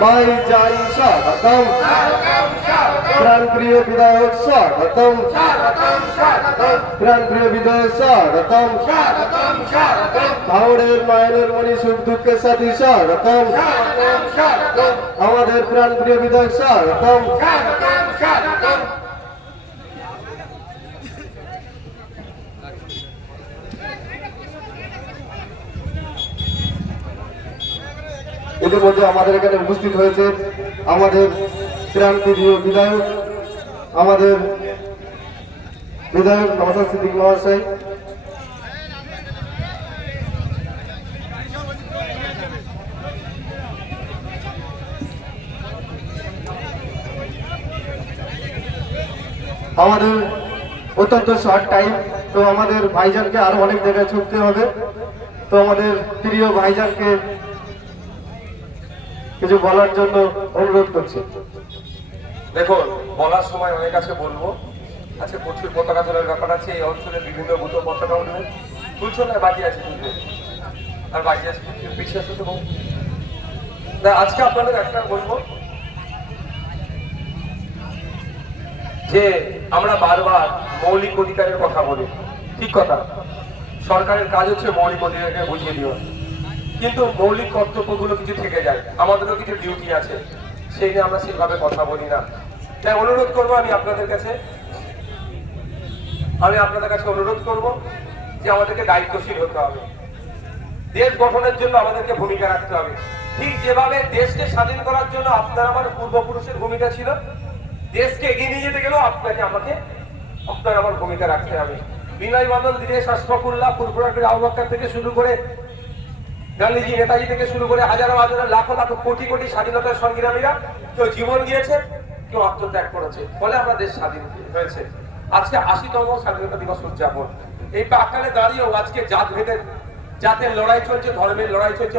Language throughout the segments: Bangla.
ভাইজান স্বাগতম, প্রাণপ্রিয় বিধায়ক স্বাগতম, প্রাণপ্রিয় বিধায়ক স্বাগতম, ভাওড়ের মায়ের মনি সুখ দুঃখের সাথী স্বাগতম, আমাদের প্রাণপ্রিয় বিধায়ক স্বাগতম। ইতিমধ্যে আমাদের এখানে উপস্থিত হয়েছে আমাদের প্রাণপ্রিয় বিধায়ক, আমাদের বিধায়ক নওশাদ সিদ্দিকী মহাশয়। আমাদের অত্যন্ত শর্ট টাইম, তো আমাদের ভাইজানকে আরো অনেক জায়গায় ছুটতে হবে, তো আমাদের প্রিয় ভাইজানকে কিছু বলার জন্য অনুরোধ করছি। দেখুন, বলার সময় অনেক আছে বলবো। আজকে প্রচুর পতাকা তোলার ব্যাপার আছে, এই অঞ্চলের বিভিন্ন বুথ পতাকা উঠবে, তুলছো না বাকি আছে তুলবে, আর বাকি আছে পিছিয়ে আসতে দেবো। আজকে আপনাদের একটা বলবো যে আমরা বারবার মৌলিক অধিকারের কথা বলি, ঠিক কথা, সরকারের কাজ হচ্ছে মৌলিক অধিকারকে বুঝিয়ে দেওয়া, কিন্তু মৌলিক কর্তব্যগুলো কিছু থেকে যায়, আমাদেরও কিছু ডিউটি আছে, সেই নিয়ে আমরা সেভাবে কথা বলি না। তাই অনুরোধ করবো আমি আপনাদের কাছে অনুরোধ করব যে আমাদেরকে দায়িত্বশীল হতে হবে, দেশ গঠনের জন্য আমাদেরকে ভূমিকা রাখতে হবে। ঠিক যেভাবে দেশকে স্বাধীন করার জন্য আপনার আমার পূর্বপুরুষের ভূমিকা ছিল, দেশকে এগিয়ে নিয়ে যেতে গেলেও আপনার আমার ভূমিকা রাখতে হবে। বিনয় বাদল, দীনেশ আশফাকুল্লাহ, ফুরফুরাটের আবু বকর থেকে শুরু করে গান্ধীজি, নেতাজি থেকে শুরু করে হাজারো হাজারো লাখো লাখো কোটি কোটি স্বাধীনতার সংগ্রামীরা কেউ জীবন দিয়েছে, কেউ আত্মত্যাগ করেছে, ফলে আমরা দেশ স্বাধীন হয়েছে। আজকে ৮০তম স্বাধীনতা দিবস উদযাপন, এই প্রাক্কালে দাঁড়িয়েও আজকে জাতের লড়াই চলছে, ধর্মের লড়াই চলছে,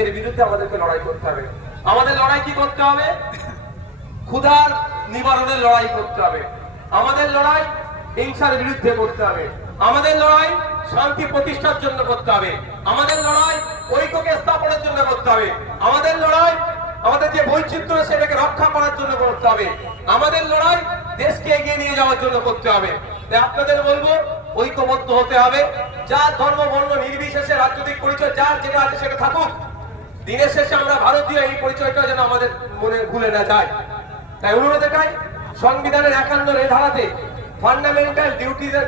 এর বিরুদ্ধে আমাদেরকে লড়াই করতে হবে। আমাদের লড়াই কি করতে হবে? ক্ষুধার নিবারণের লড়াই করতে হবে, আমাদের লড়াই হিংসার বিরুদ্ধে করতে হবে, আমাদের লড়াই শান্তি প্রতিষ্ঠার জন্য করতে হবে, আমাদের লড়াই ঐক্যকে স্থাপনের জন্য করতে হবে, আমাদের লড়াই আমাদের যে বৈচিত্র্য সেটাকে রক্ষা করার জন্য করতে হবে, আমাদের লড়াই দেশকে এগিয়ে নিয়ে যাওয়ার জন্য করতে হবে। তাই আপনাদের বলবো ঐক্যবদ্ধ হতে হবে, যার ধর্ম বর্ণ নির্বিশেষে রাজনৈতিক পরিচয় যার যেটা আছে সেটা থাকুক, দিনের শেষে আমরা ভারতীয়, এই পরিচয়টা যেন আমাদের মনে ভুলে না যায়। তাই অনুরোধ এটাই, সংবিধানের ৫১ ধারাতে ফান্ডামেন্টাল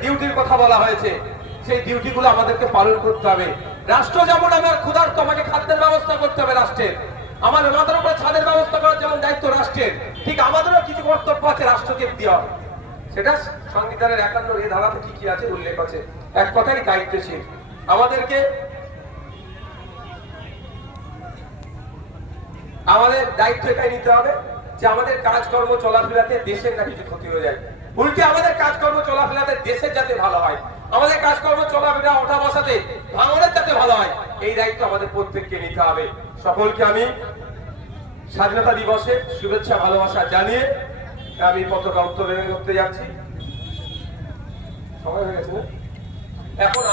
ডিউটির কথা বলা হয়েছে, সেই ডিউটিগুলো আমাদেরকে পালন করতে হবে। রাষ্ট্র যেমন আমার ক্ষুধার্ত, আমাকে খাদ্যের ব্যবস্থা করতে হবে রাষ্ট্রের, আমার মাথার উপরে ছাদের ব্যবস্থা করার যেমন দায়িত্ব রাষ্ট্রের, ঠিক আমাদেরও কিছু কর্তব্য আছে রাষ্ট্রকে দেওয়া, সেটা সংবিধানের ৫১ ধারাতে কি কি আছে উল্লেখ আছে। এক কথাই দায়িত্বশীল, আমাদের দায়িত্ব এটাই নিতে হবে যে আমাদের কাজকর্ম চলাফেরাতে দেশের না কিছু ক্ষতি হয়ে যায়, উল্টে আমাদের কাজকর্ম চলাফেরাতে দেশের যাতে ভালো হয়, আমাদের কাজকর্ম চলাফেরা ওঠা বসাতে ভাঙনের যাতে ভালো হয়, এই দায়িত্ব আমাদের প্রত্যেককে নিতে হবে। সকলকে আমি স্বাধীনতা দিবসের শুভেচ্ছা ভালোবাসা জানিয়ে আমি পতাকা উত্তোলন করতে যাচ্ছি। সময় হয়ে গেছে, এখন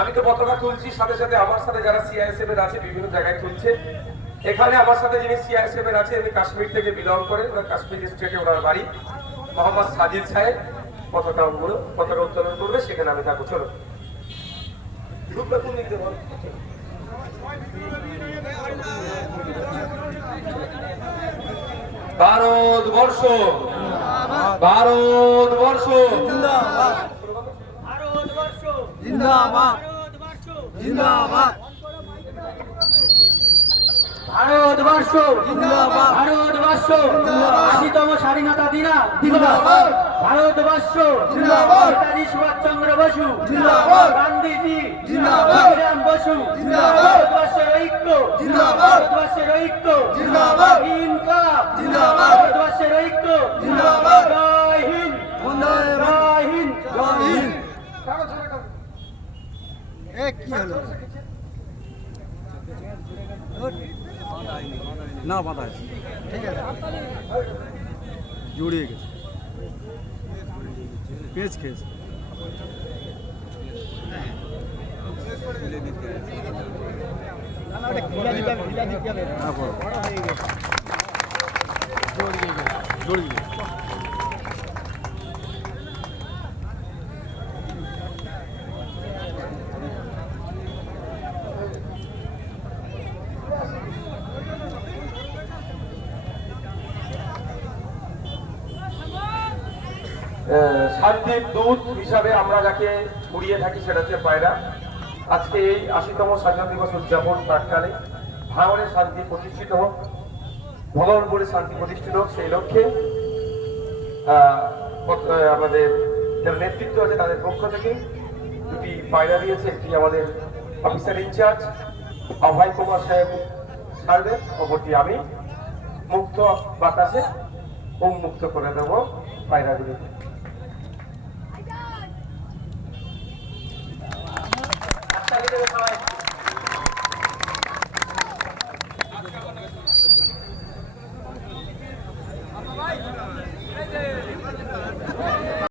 আমি তো পতাকা তুলছি, সাথে সাথে আমার সাথে যারা সিআইএসএফ এর আছে বিভিন্ন জায়গায় তুলছে। এখানে আমার সাথে যিনি সিআইএসএফ এর আছে, উনি কাশ্মীর থেকে বিলং করেন, কাশ্মীর স্টেটে ওনার বাড়ি, মোহাম্মদ সাজিদ সাহেব পতাকা উত্তোলন করবে, সেখানে আমি থাকবো। চলো ভারতবর্ষ, ভারতবর্ষ জিন্দাবাদ, জিন্দাবাদ, ভারতবর্ষ জিন্দাবাদ, ভারতবর্ষ ৮০তম স্বাধীনতা দিবস, ভারতবর্ষ জিন্দাবাদ, নেতাজি সুভাষচন্দ্র বসু জিন্দাবাদ, গান্ধীজি জিন্দাবাদ, রাম বসু জিন্দাবাদ, ভারতবর্ষের ঐক্য জিন্দাবাদ, ভারতবর্ষের ঐক্য জিন্দাবাদ, ইনকলাব জিন্দাবাদ, ভারতবর্ষের ঐক্য জিন্দাবাদ, জয় হিন্দ, জয় হিন্দ, জয় হিন্দ। কি হলো না, বাধা আছে, ঠিক আছে, জড়িয়ে গেছে, পেঁচ খেয়েছে। তারপর জড়িয়ে শান্তির দূত হিসাবে আমরা যাকে উড়িয়ে থাকি সেটা হচ্ছে পায়রা। আজকে এই ৮০তম স্বাধীনতা দিবস উদযাপন প্রাককালে ভাঙনের শান্তি প্রতিষ্ঠিত হোক, ভগবানপুরে শান্তি প্রতিষ্ঠিত হোক, সেই লক্ষ্যে আমাদের যারা নেতৃত্ব আছে তাদের পক্ষ থেকে দুটি পায়রা দিয়েছে। একটি আমাদের অফিসার ইনচার্জ অভয় কুমার সাহেব ছাড়বেন, অপরটি আমি মুক্ত বাতাসে উন্মুক্ত করে দেবো পায়রাগুলিকে।